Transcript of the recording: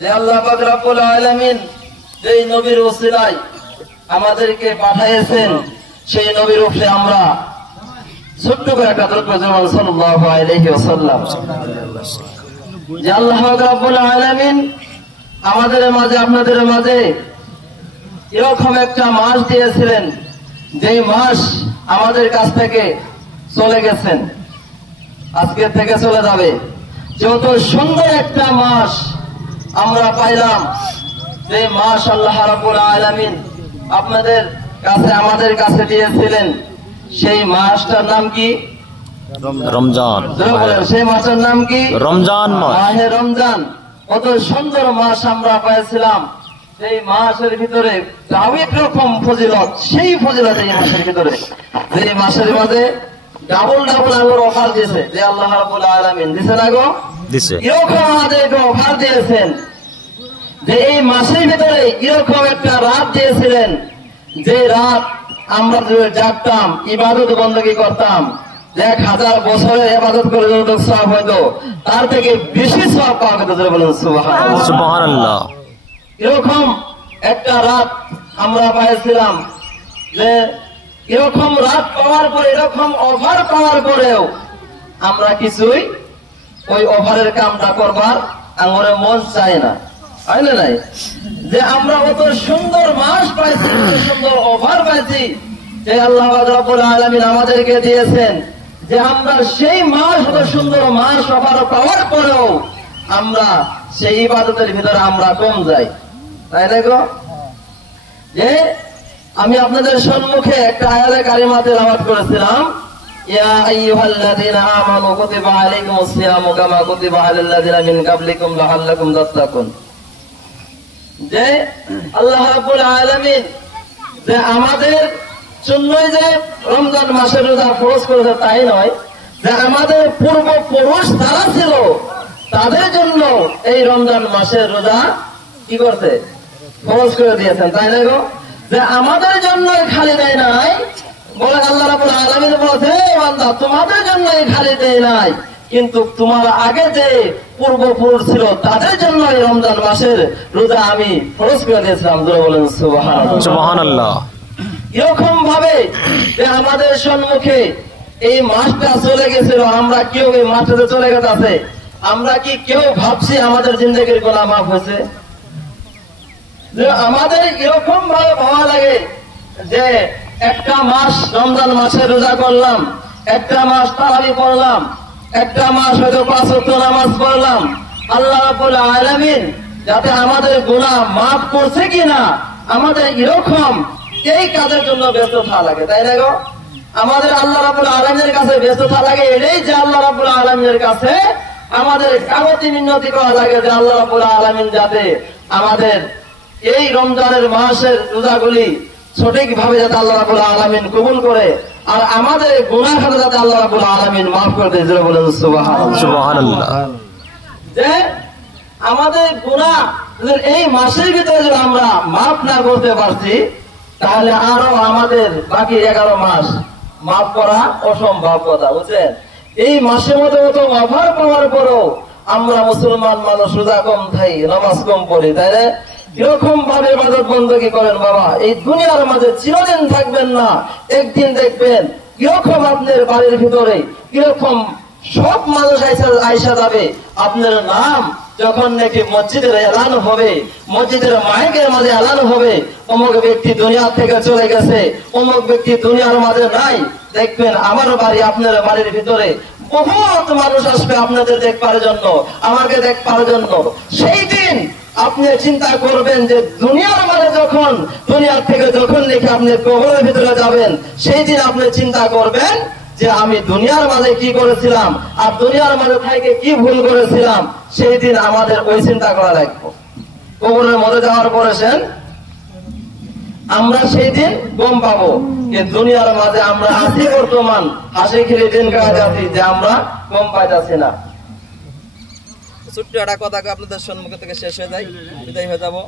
যে আল্লাহ পাক রব্বুল আলামিন যেই নবীর ওসিলায় আমাদেরকে পাঠিয়েছেন, সেই নবীর উপরে আমরা ছোট্ট করে একটা দরুদ পড়ব সাল্লাল্লাহু আলাইহি ওয়াসাল্লাম। যে আল্লাহ পাক রব্বুল আলামিন আমাদের মাঝে, আপনাদের মাঝে এরকম একটা মাস দিয়েছিলেন, যেই মাস আমাদের কাছ থেকে চলে গেছেন, আজকে থেকে চলে যাবে। যত সুন্দর একটা মাস আমরা পাইলাম, যে মাস আল্লাহ রাব্বুল আলামিন আপনাদের কাছে, আমাদের কাছে দিয়েছিলেন, সেই মাসটার নাম কি? রমজান। সেই মাসের নাম কি? রমজান মাস, মাহে রমজান। কত সুন্দর মাস আমরা পেয়েছিলাম। সেই মাসের ভিতরে তাও একরকম ফজিলত, সেই ফজিলত এই মাসের ভিতরে, যে মাসের মাঝে ডাবল ডাবল আলোর অফার দিয়েছে, যে আল্লাহ রাব্বুল আলামিন দিছে না গো, দিছে। এরকম আমাদেরকে অফার দিয়েছেন যে এই মাসের ভিতরে এরকম একটা রাত দিয়েছিলেন, যে রাত আমরা জাগতাম, ইবাদত বন্দী করতাম, 1000 বছরের ইবাদত করে যত সওয়াব হইতো, তার থেকে বেশি সওয়াব পাওয়া যেত। বলুন সুবহানাল্লাহ, সুবহানাল্লাহ। এরকম একটা রাত আমরা পাইছিলাম, যে এরকম রাত পাওয়ার পরে, এরকম অফার পাওয়ার পরেও আমরা কিছুই ওই অফারের কামটা করবার আমাদের মন চায় না, হয় না? নাই যে আমরা অত সুন্দর মাস পাইছি, সুন্দর অফার পাইছি, যে আল্লাহ রাব্বুল আলামিন আমাদেরকে দিয়েছেন, যে আমরা সেই মাস, অত সুন্দর মাস অফার পাওয়ার পরেও আমরা সেই ইবাদতের ভিতরে আমরা কম যাই, তাই না গো? যে আমি আপনাদের সম্মুখে একটা আয়াতে কারিমা তেলাওয়াত করেছিলাম, ইয়া আইয়ুহাল্লাযীনা আমানু কুতিবা আলাইকুমুস সিয়ামু কামা কুতিবা আলাল লাযীনা মিন ক্বাবলিকুম লাআল্লাকুম তাত্তাকুন। যে আল্লাহ রাব্বুল আলামিন যে আমাদের জন্যই যে রমজান মাসের রোজা ফরজ করেছে তাই নয়, যে আমাদের পূর্বপুরুষ যারা ছিল তাদের জন্য এই রমজান মাসের রোজা কি করতে ফরজ করে দিয়েছেন, তাই না গো? যে আমাদের জন্য খালি দেয় নাই, বলে আল্লাহ রাব্বুল আলামিন বলেছে, বান্দা তোমাদের জন্য খালি দেয় নাই, কিন্তু তোমার আগে যে পূর্বপুরুষ ছিল তাদের জন্য এই রমজান মাসের রোজা আমি ফরজ করে দিয়েছিলাম। জোরে বলেন সুবহানাল্লাহ, সুবহানাল্লাহ। এরকম ভাবে যে আমাদের সম্মুখে এই মাসটা চলে গেছিল, আমরা কেউ এই মাসটাতে চলে গেছে, আমরা কি কেউ ভাবছি আমাদের জিন্দেগির গুনাহ মাফ হয়েছে? যে আমাদের এরকম ভাবে ভাবা লাগে যে একটা মাস রমজান মাসে রোজা করলাম, একটা মাস তারাবি পড়লাম, একটা মাস হয়তো 5 ওয়াক্ত নামাজ পড়লাম, আল্লাহ রাব্বুল আলামিন যাতে আমাদের গুনাহ মাফ করছে কিনা, আমাদের এরকম এই কাজের জন্য ব্যস্ত থাকা লাগে, তাই না গো? আমাদের আল্লাহ রাব্বুল আলামিনের কাছে ব্যস্ত থাকা লাগে, এটাই যে আল্লাহ রাব্বুল আলামিনের কাছে আমাদের কাগতি মিনতি করা লাগে, যে আল্লাহ রাব্বুল আলামিন যাতে আমাদের এই রমজানের মাসের রোজাগুলি সঠিকভাবে যাতে আল্লাহ রাব্বুল আলামিন কবুল করে, আর আমাদের গুনাহ খাতা যাতে আল্লাহ রাব্বুল আলামিন মাফ করে দেয়। জোরে বলেন সুবহানাল্লাহ, সুবহানাল্লাহ। যে আমাদের গুনাহ এই মাসের ভিতরে যদি আমরা মাফ না করতে পারছি, তাহলে আরো আমাদের বাকি 11 মাস মাফ করা অসম্ভব কথা, বুঝছেন? এই মাসের মধ্যে অত অফার পাওয়ার পরও আমরা মুসলমান মানুষ রোজা কম খাই, নামাজ কম পড়ি, তাই না? এরকম ভাবে ইবাদত বندگی করেন বাবা, এই দুনিয়ার মাঝে চিরদিন থাকবেন না, একদিন দেখবেন কিরকম আপনার বাড়ির ভিতরে কিরকম সব মানুষ আইসা যাবে, আপনার নাম যখন নাকি মসজিদের এলান হবে, মসজিদের মাইকের মাঝে এলান হবে, অমুক ব্যক্তি দুনিয়া থেকে চলে গেছে, অমুক ব্যক্তি দুনিয়ার মাঝে নাই, দেখবেন আমার বাড়ি, আপনার বাড়ির ভিতরে বহুত মানুষ আসবে আপনাদের দেখবার জন্য, আমাকে দেখবার জন্য। সেই দিন আপনি চিন্তা করবেন যে দুনিয়ার মাঝে যখন, দুনিয়ার থেকে যখন নাকি আপনি কবরের ভিতরে যাবেন, সেই দিন আপনি চিন্তা করবেন যে আমি দুনিয়ার মাঝে কি করেছিলাম, আর দুনিয়ার মাঝে থেকে কি ভুল করেছিলাম। সেই দিন আমাদের ওই চিন্তা করা লাগবে। কবরের মধ্যে যাওয়ার পরে সেন আমরা সেই দিন গম পাবো যে দুনিয়ার মাঝে আমরা আছি, বর্তমান হাসি খেলে দিন কাটাচ্ছি, যে আমরা গম পাইতেছি না। ছোট্ট একটা কথা আপনাদের সম্মুখ থেকে শেষ হয়ে যায়, বিদায় হয়ে যাবো।